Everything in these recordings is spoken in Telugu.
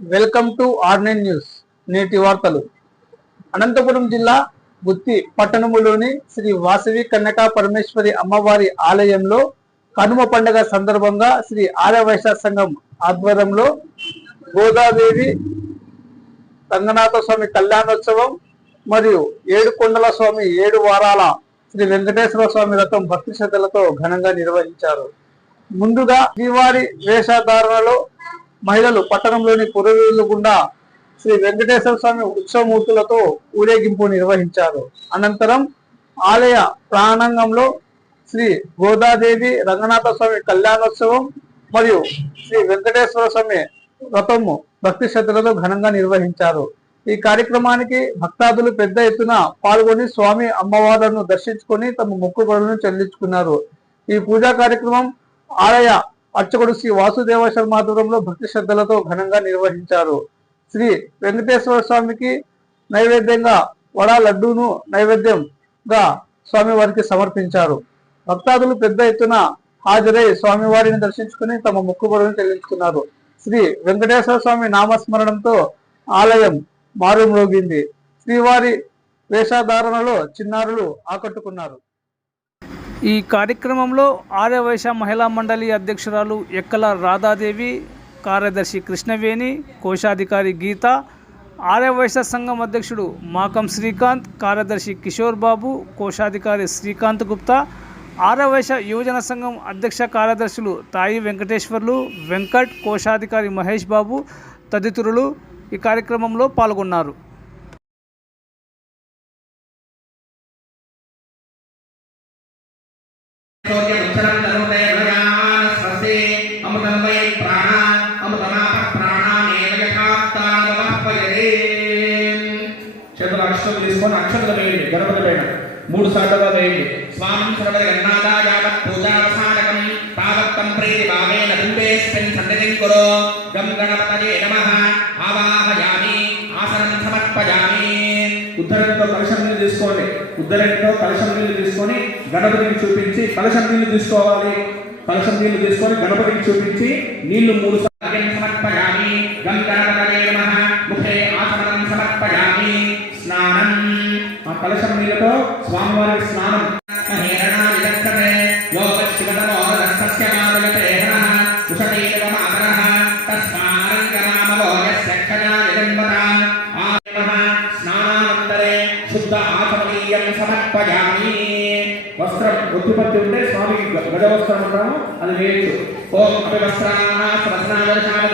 వెల్కమ్ టు ఆర్నైన్ న్యూస్ నేటి వార్తలు. అనంతపురం జిల్లా గుత్తి పట్టణములోని శ్రీ వాసవి కన్యకా పరమేశ్వరి అమ్మవారి ఆలయంలో కనుమ పండుగ సందర్భంగా శ్రీ ఆర్య సంఘం ఆధ్వర్యంలో గోదాదేవి రంగనాథ స్వామి కళ్యాణోత్సవం మరియు ఏడు కొండల స్వామి ఏడు వారాల శ్రీ వెంకటేశ్వర స్వామి రథం భక్తి శ్రద్ధలతో ఘనంగా నిర్వహించారు. ముందుగా శ్రీవారి వేషధారణలో మహిళలు పట్టణంలోని పురవీరుల గుండా శ్రీ వెంకటేశ్వర స్వామి ఉత్సవమూర్తులతో ఊరేగింపు నిర్వహించారు. అనంతరం ఆలయ ప్రాణంగంలో శ్రీ గోదాదేవి రంగనాథ స్వామి కళ్యాణోత్సవం మరియు శ్రీ వెంకటేశ్వర స్వామి వ్రతము భక్తి శ్రద్ధలతో ఘనంగా నిర్వహించారు. ఈ కార్యక్రమానికి భక్తాదులు పెద్ద ఎత్తున పాల్గొని స్వామి అమ్మవార్లను దర్శించుకొని తమ మొక్కుబడులను చెల్లించుకున్నారు. ఈ పూజా కార్యక్రమం ఆలయ అర్చకుడు శ్రీ వాసుదేవ శర్మాధురంలో భక్తి శ్రద్ధలతో ఘనంగా నిర్వహించారు. శ్రీ వెంకటేశ్వర స్వామికి నైవేద్యంగా వడ లడ్డూను నైవేద్యంగా స్వామివారికి సమర్పించారు. భక్తాదులు పెద్ద ఎత్తున హాజరై స్వామివారిని దర్శించుకుని తమ మొక్కుబడులను చెల్లించుకున్నారు. శ్రీ వెంకటేశ్వర స్వామి నామస్మరణంతో ఆలయం మారుమ్రోగింది. శ్రీవారి వేషధారణలో చిన్నారులు ఆకట్టుకున్నారు. ఈ కార్యక్రమంలో ఆర్యవైశ్య మహిళా మండలి అధ్యక్షురాలు ఎక్కల రాధాదేవి కార్యదర్శి కృష్ణవేణి కోశాధికారి గీత ఆర్యవైశ్య సంఘం అధ్యక్షుడు మాకం శ్రీకాంత్ కార్యదర్శి కిషోర్ బాబు కోశాధికారి శ్రీకాంత్ గుప్తా ఆర్యవైశ యువజన సంఘం అధ్యక్ష కార్యదర్శులు తాయి వెంకటేశ్వర్లు వెంకట్ కోశాధికారి మహేష్ బాబు తదితరులు ఈ కార్యక్రమంలో పాల్గొన్నారు. గం గణపతయే నమః. ఆవాహయామి ఆసనం సమర్పయామి ఉద్ధరణతో కలశం నీళ్ళు తీసుకోండి. ఉద్ధరణతో కలశం నీళ్ళు తీసుకొని గణపతికి చూపించి కలశం నీళ్ళు తీసుకోవాలి. కలశం నీళ్ళు తీసుకొని గణపతికి చూపించి నీళ్ళు మూడు సమర్పయామి వస్త్రం ఒత్తుపత్తి ఉంటే స్వామికి గజ వస్త్రం ఉంటాము అది వేయచ్చు. ఓం అపి వస్త్రాः స్వస్నాదర్శాన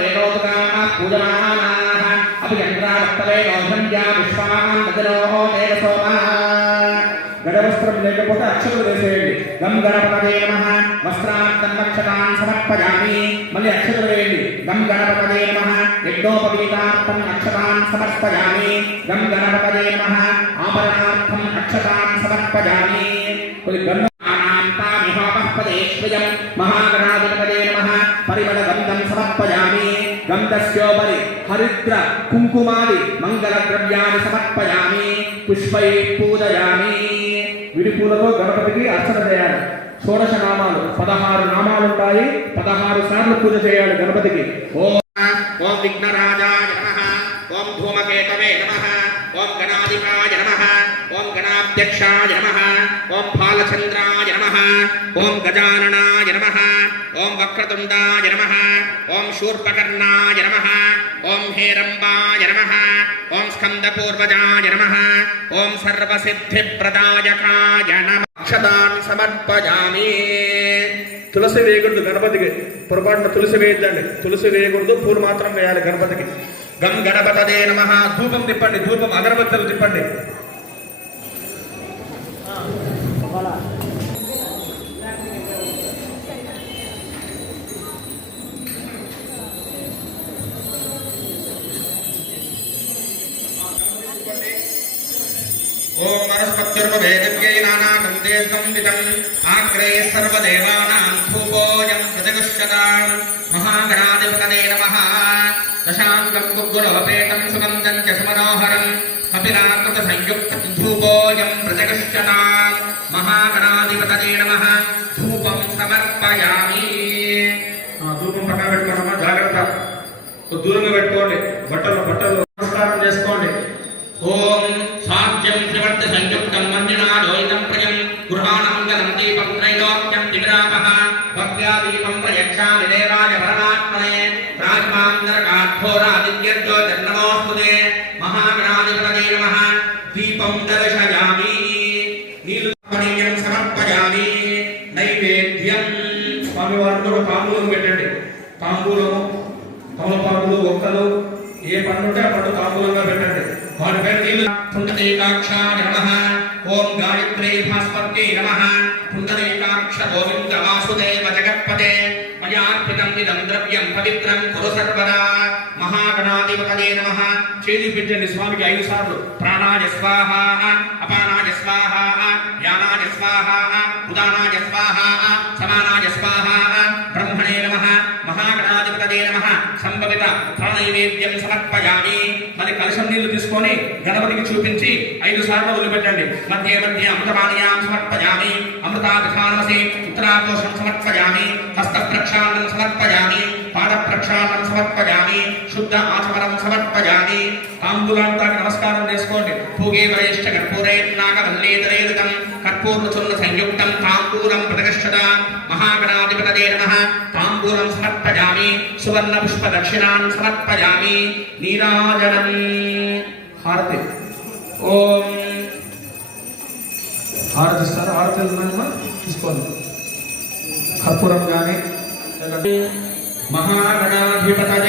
అపి చంద్రావత్తలే నోధన్యా విశ్వాన్ వదనోహో దేవసోమా గడవస్త్రం లేకపోతే అక్షతలు వేసేయండి. గం గణపదే నమ. వస్త్రార్థం అక్షతాన్ సమర్పయామి. మళ్ళీ అక్షతలు వేయండి. గం గణపదే నమ. యజ్ఞోపవీతార్థం అక్షతాన్ సమర్పయామి. గం గణపదే నమ. ఆభరణార్థం అక్షతాన్ సమర్పయామి. కొద్ది గంధం మహాగణాధిపదే నమ. పరిమళ గంధం సమర్పయామి. గంధస్యోపరి హరిద్ర కుంకుమాది మంగళ ద్రవ్యాన్ని సమర్పయామి. పుష్పై పూజయామి. విడి పూలతో గణపతికి అర్చన చేయాలి. షోడశ నామాలు పదహారు నామాలు ఉంటాయి. పదహారు సార్లు పూజ చేయాలి గణపతికి. ఓం ఓం విఘ్నరాజాయ నమః. ఓం ధూమకేతవే నమ. ఓం గణాధిపాయ నమ. ఓం గణాధ్యక్షాయ నమ. ఓం బాలచంద్రాయ నమ. ఓం గజానన ఓం వక్రతుండాయ నమః. ఓం శూర్పకర్ణాయ నమః. ఓం హేరంబాయ నమః. ఓం స్కందపూర్వజాయ నమః. ఓం సర్వసిద్ధిప్రదాయకాయ నమః. అక్షతాన్ సమర్పయామి. తులసి వేయకూడదు గణపతికి. పొరపాటున తులసి వేయద్దండి. తులసి వేయకూడదు పూలు మాత్రం వేయాలి గణపతికి. గం గణపతదే నమ. ధూపం తిప్పండి ధూపం అగరబత్తలు తిప్పండి. సర్వదేవానాం ధూపోయం ప్రతిగృష్యతాం మహాగణాధిపతదే నమః దశాంగం గుగ్గులోపేతం సుగంధం చ సుమనోహరం కపిలాకృత సంయుక్త ధూపోయం ప్రతిగృష్యతాం మహాగణాధిపతదే నమః ధూపం సమర్పయామి ధూపం పక్కన పెట్టుకోవడమా జాగ్రత్త. దూరంగా పెట్టుకోండి. బట్టలు బట్టలు నమస్కారం చేసుకోండి. ఓం సాధ్యం త్రివర్త సంయుక్తం మంజునాదోయితం ప్రియం పుండరీకాక్షాయ నమః. ఓం గాయత్రీ భాస్పత్యై నమః. పుండరీకాక్ష గోవింద వాసుదేవ జగత్పతే. మయార్పితం ఇదం ద్రవ్యం పవిత్రం కురు సర్వదా. మహాగణాధిపతయే నమః. చేతి పెట్టండి స్వామికి ఐదు సార్లు. ప్రాణాయ స్వాహ అపానాయ స్వాహ యానాయ స్వాహ ఉదానాయ స్వాహ సమానాయ స్వాహ బ్రహ్మణే నమః మహాగణాధిపతయే నమః సంభవిత ప్రాణైవేద్యం సమర్పయామి మరి కలశం నీళ్ళు తీసుకొని గణపతికి చూపించి ఐదు సార్లు వదిలిపెట్టండి. మధ్య మధ్య అమృతపానీయాం సమర్పయామి. అమృతాభిధానమసి ఉత్తరాకోశం సమర్పయామి. హస్త ప్రక్షాళనం సమర్పయామి. పాద ప్రక్షాళనం సమర్పయామి. శుద్ధ ఆచమనం సమర్పయామి. తాంబూలాంతాకి నమస్కారం చేసుకోండి. పూగే వరేష్ఠ కర్పూరే నాగవల్లేతరేదకం కర్పూర్ణ చున్న సంయుక్తం తాంబూలం ప్రదర్శన మహాగణాధిపతదే నమః. తాంబూలం సమర్పయామి. సువర్ణ పుష్ప దక్షిణాన్ సమర్పయామి. నీరాజనం. హారతి. ఓం. హారతి ఇస్తారు? హారతి వెళ్తున్నామా తీసుకోండి. కర్పూరం కానీ మహాగణాధిపతదే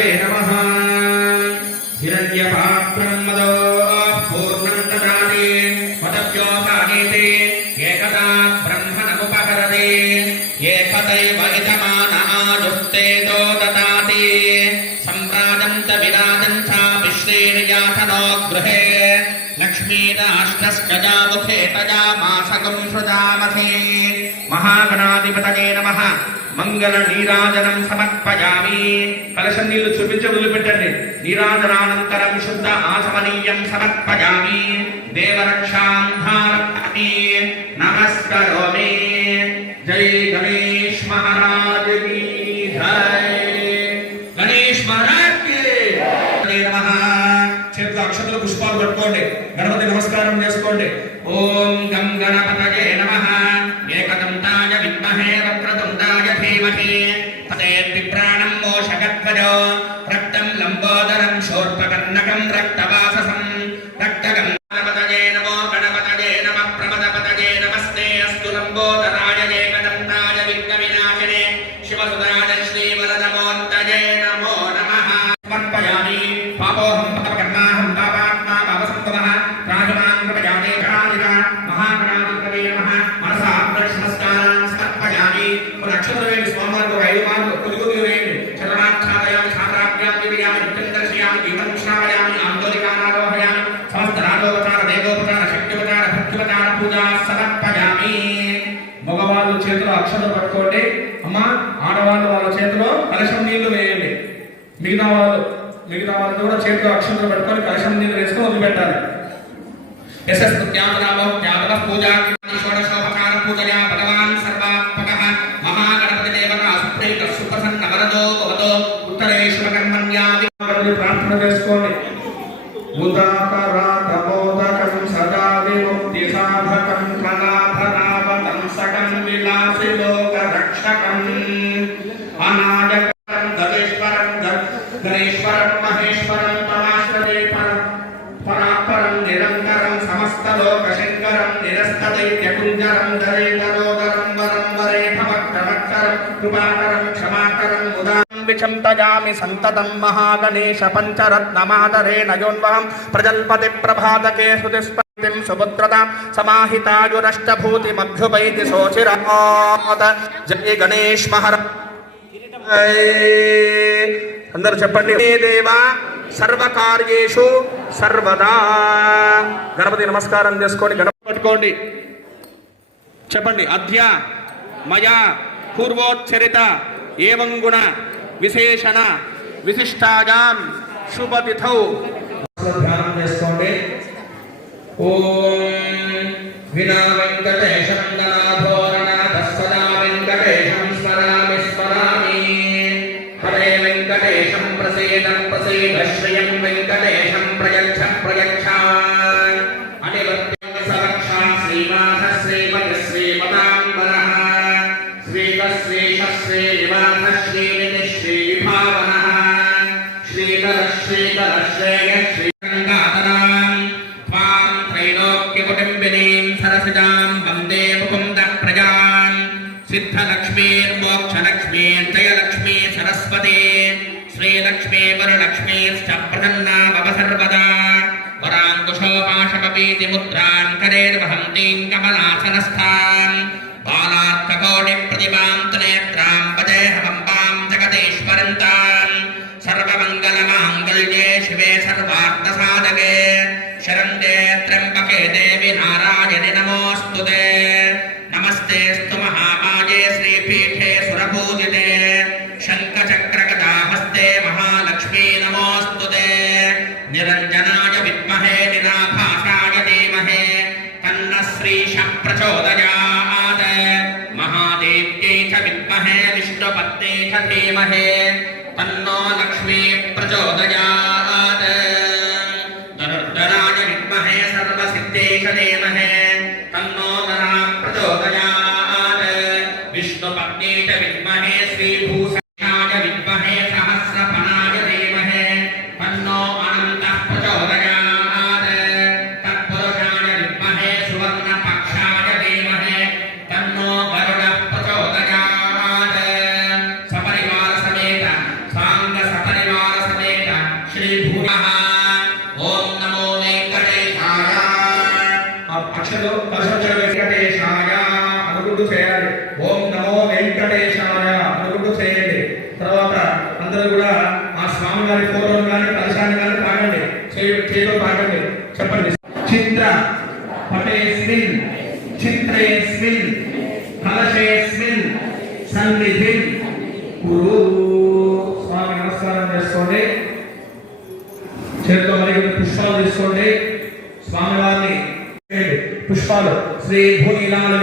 మహాగణాధిపతయే నమ. మంగళ నీరాజనం సమర్పయామి. కలశం నీళ్ళు చూపించి వదిలిపెట్టండి. నీరాజనానంతరం శుద్ధ ఆచమనీయం సమర్పయామి. దేవరక్షాంధారీ అమ్మ ఆడవాళ్ళు వాళ్ళ చేతిలో కలశం నీళ్ళు వేయండి. మిగతా వాళ్ళు మిగతా వాళ్ళు కూడా చేతిలో అక్షంతలు పెట్టుకొని కలశం నీళ్ళు వేసుకొని వదిలిపెట్టాలి. యశస్కృత్యామనామో జ్ఞాపక పూజా గణేశ్వరం మహేశ్వరం పరాశ్వరే పరం పరాపరం నిరంతరం సమస్త లోక శంకరం నిరస్తదైత్యకుంజరం దరేతరోదరం వరం వరే భవక్రమక్కరం కృపాకరం క్షమాకరం ఉదా విచంతయామి సంతతం మహాగణేశ పంచరత్నమాదరే నయోన్వహం ప్రజల్పతి ప్రభాతకే శృతిస్పతిం సుపుత్రత సమాహితాయురష్టభూతిమభ్యుపైతి శోచిరాత జయ గణేష్ మహారాజ్ అందరూ చెప్పండి. "హే దేవా సర్వకార్యేషు సర్వదా. గణపతి నమస్కారం చేసుకోండి గణపతి పట్టుకోండి. చెప్పండి. అధ్య మయా పూర్వోచ్చరిత ఏవం గుణ విశేషణ విశిష్టాయాం శుభతిథౌ. ధ్యానం చేసుకోండి. ఓం వినా వెంకటేశం గణాభోరణాథస్సదా ఆ అక్షలో పరమచర వెంకటేశాయ అనుకుంటూ చేయాలి ఓం నమో వెంకటేశాయ అనుకుంటూ చేయండి తర్వాత అందరూ కూడా ఆ స్వామి వారి ఫోటోలు కానీ కలశాన్ని కానీ పాడండి చేతితో పాడండి చెప్పండి చిత్ర పటేస్మిన్ చిత్రేస్మిన్ కలశేస్మిన్ సన్నిధిన్ కురు స్వామి నమస్కారం చేసుకోండి చేతితో మరి కొన్ని పుష్పాలు తీసుకోండి స్వామివారిని చేయండి. పుష్పాలు శ్రీ భూనీలాల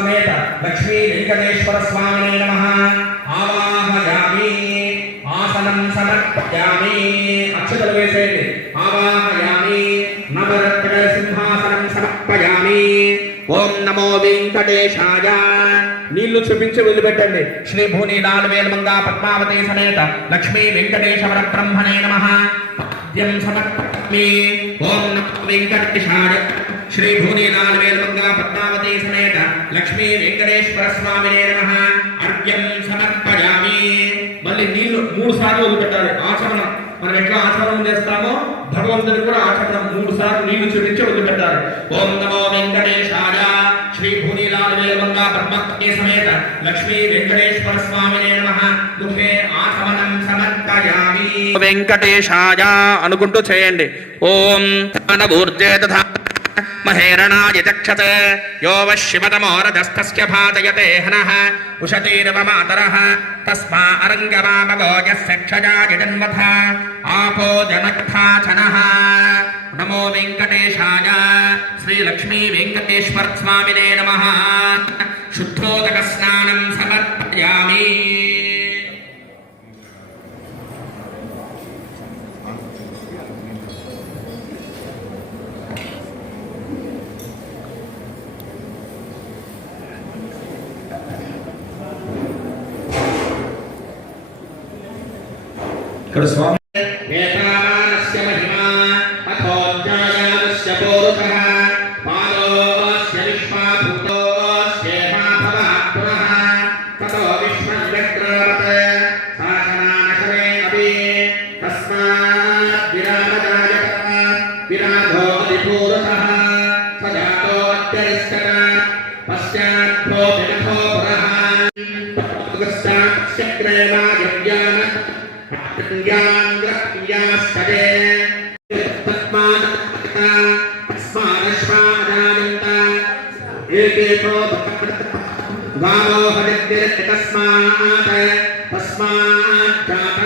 సమేత లక్ష్మీ వెంకటేశ్వర స్వామినే నమ. ఆవాహయామి ఆసనం సమర్పయామి. అక్షతలు వేసేయండి. ఆవాహయామి నవరత్న సింహాసనం సమర్పయామి. ఓం నమో వెంకటేశాయ. నీళ్ళు చూపించి వదిలిపెట్టండి. శ్రీ భూని నాలువేలమంగా పద్మావతి సమేత లక్ష్మీ వెంకటేశ్వర బ్రహ్మణే నమ. పద్యం సమర్పయామి. ఓం నమో వెంకటేశాయ. శ్రీ భూని నాలువేలమంగా పద్మావతి సమేత లక్ష్మీ వెంకటేశ్వర స్వామినే నమ. అర్ఘ్యం సమర్పయామి. మళ్ళీ నీళ్ళు మూడు సార్లు వదిలిపెట్టాలి. ఆచమనం. మనం ఎట్లా ఆచమనం చేస్తామో భగవంతుని కూడా ఆచమనం మూడు సార్లు నీళ్ళు చూపించి వదిలిపెట్టాలి. ఓం నమో వెంకటేశాయ. శ్రీ భూనీలాల వేలమంగా బ్రహ్మకే సమేత లక్ష్మీ వెంకటేశ్వర స్వామినే నమ. ముఖే ఆచమనం సమర్పయామి. వెంకటేశాయ అనుకుంటూ చేయండి. ఓం ఊర్జే తథా ततः महेरणायचक्षते यो वशिवतमोरधस्तस्य भातयते हनः। उशतीर्वमातरः तस्मा अरङ्गमामगो यस्य क्षजा आपो जनक्थाचनः। नमो वेङ्कटेशाय। श्रीलक्ष्मीवेङ्कटेश्वरस्वामिने नमः। शुद्धोदकस्नानं समर्पयामि। ఇక్కడ స్వామి ఏకేతో గావో హరిద్దిరస్తస్మాత్ తస్మాత్ జాతానావయ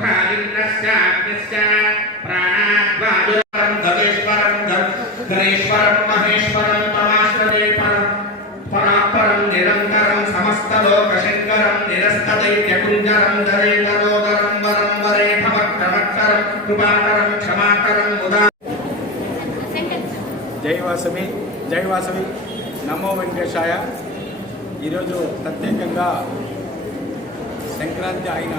ముఖాలింగశ్చాగ్నిశ్చ ప్రాణాద్వాయురం గవేశ్వరం గరేశ్వరం పరమేశ్వరం తమాశ్రదే పర పరాపరం నిరంతరం సమస్తలోకశంకరం నిరస్తదైత్యకుంజరం ధరేతరోదరం వరం వరేఠవక్రమక్కరం కృపాకరం క్షమాకరం ఉదా జై వాసవి జై వాసవి. నమో వెంకటేశాయ. ఈరోజు ప్రత్యేకంగా సంక్రాంతి అయిన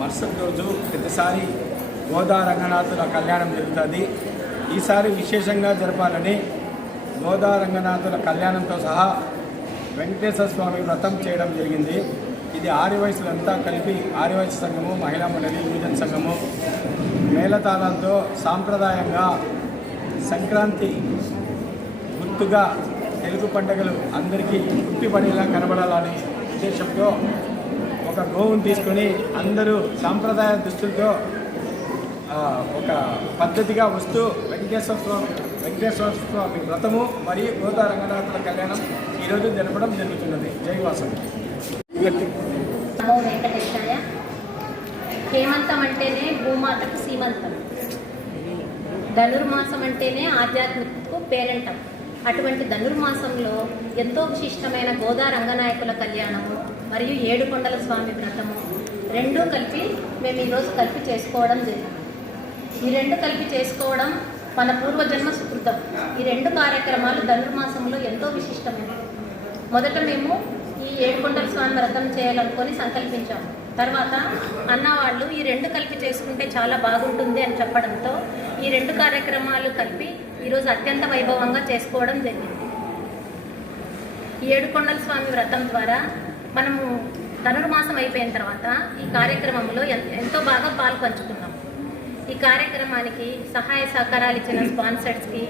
మరుసటి రోజు ప్రతిసారి గోదా రంగనాథుల కళ్యాణం జరుగుతుంది. ఈసారి విశేషంగా జరపాలని గోదా రంగనాథుల కళ్యాణంతో సహా వెంకటేశ్వర స్వామి వ్రతం చేయడం జరిగింది. ఇది ఆరు వయసులంతా కలిపి ఆరివయసు సంఘము మహిళా మండలి యువజన సంఘము మేళతాళాలతో సాంప్రదాయంగా సంక్రాంతి గుర్తుగా తెలుగు పండుగలు అందరికీ గుర్తుపడేలా కనబడాలని ఉద్దేశంతో ఒక గోవును తీసుకొని అందరూ సాంప్రదాయ దుస్తులతో ఒక పద్ధతిగా వస్తూ వెంకటేశ్వర స్వామి వెంకటేశ్వర స్వామి వ్రతము మరియు గోదా రంగనాథుల కళ్యాణం ఈరోజు జరపడం జరుగుతున్నది. జైవాసం వెంకటేశాయ. హేమంతం అంటేనే భూమాతకు సీమంతం. ధనుర్మాసం అంటేనే ఆధ్యాత్మికకు పేరంటం. అటువంటి ధనుర్మాసంలో ఎంతో విశిష్టమైన గోదా రంగనాయకుల కళ్యాణము మరియు ఏడుకొండల స్వామి వ్రతము. రెండూ కలిపి మేము ఈరోజు కలిపి చేసుకోవడం జరిగింది. ఈ రెండు కలిపి చేసుకోవడం మన పూర్వజన్మ సుకృతం. ఈ రెండు కార్యక్రమాలు ధనుర్మాసంలో ఎంతో విశిష్టమైనవి. మొదట మేము ఈ ఏడుకొండల స్వామి వ్రతం చేయాలనుకొని సంకల్పించాము తర్వాత అన్నవాళ్ళు ఈ రెండు కలిపి చేసుకుంటే చాలా బాగుంటుంది అని చెప్పడంతో ఈ రెండు కార్యక్రమాలు కలిపి ఈరోజు అత్యంత వైభవంగా చేసుకోవడం జరిగింది. ఏడుకొండల స్వామి వ్రతం ద్వారా మనము ధనుర్మాసం అయిపోయిన తర్వాత ఈ కార్యక్రమంలో ఎంతో బాగా పాలు పంచుకున్నాం. ఈ కార్యక్రమానికి సహాయ సహకారాలు ఇచ్చిన స్పాన్సర్స్కి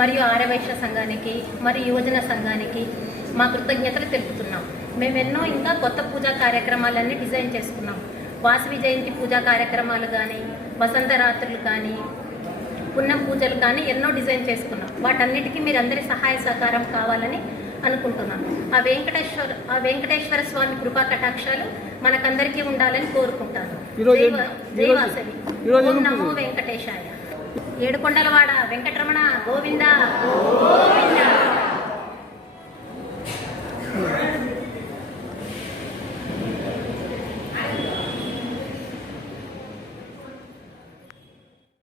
మరియు ఆర్యవైశ్య సంఘానికి మరియు యువజన సంఘానికి మా కృతజ్ఞతలు తెలుపుతున్నాం. మేము ఎన్నో ఇంకా కొత్త పూజా కార్యక్రమాలన్నీ డిజైన్ చేసుకున్నాం. వాసవి జయంతి పూజా కార్యక్రమాలు కానీ వసంత రాత్రులు కానీ పున్నం పూజలు కానీ ఎన్నో డిజైన్ చేసుకున్నాం. వాటన్నిటికీ మీరందరి సహాయ సహకారం కావాలని అనుకుంటున్నాను. ఆ వెంకటేశ్వర ఆ వెంకటేశ్వర స్వామి కృపా కటాక్షాలు మనకందరికీ ఉండాలని కోరుకుంటాను. నమో? వెంకటేశాయ. ఏడుకొండలవాడ వెంకటరమణ గోవింద. గోవింద.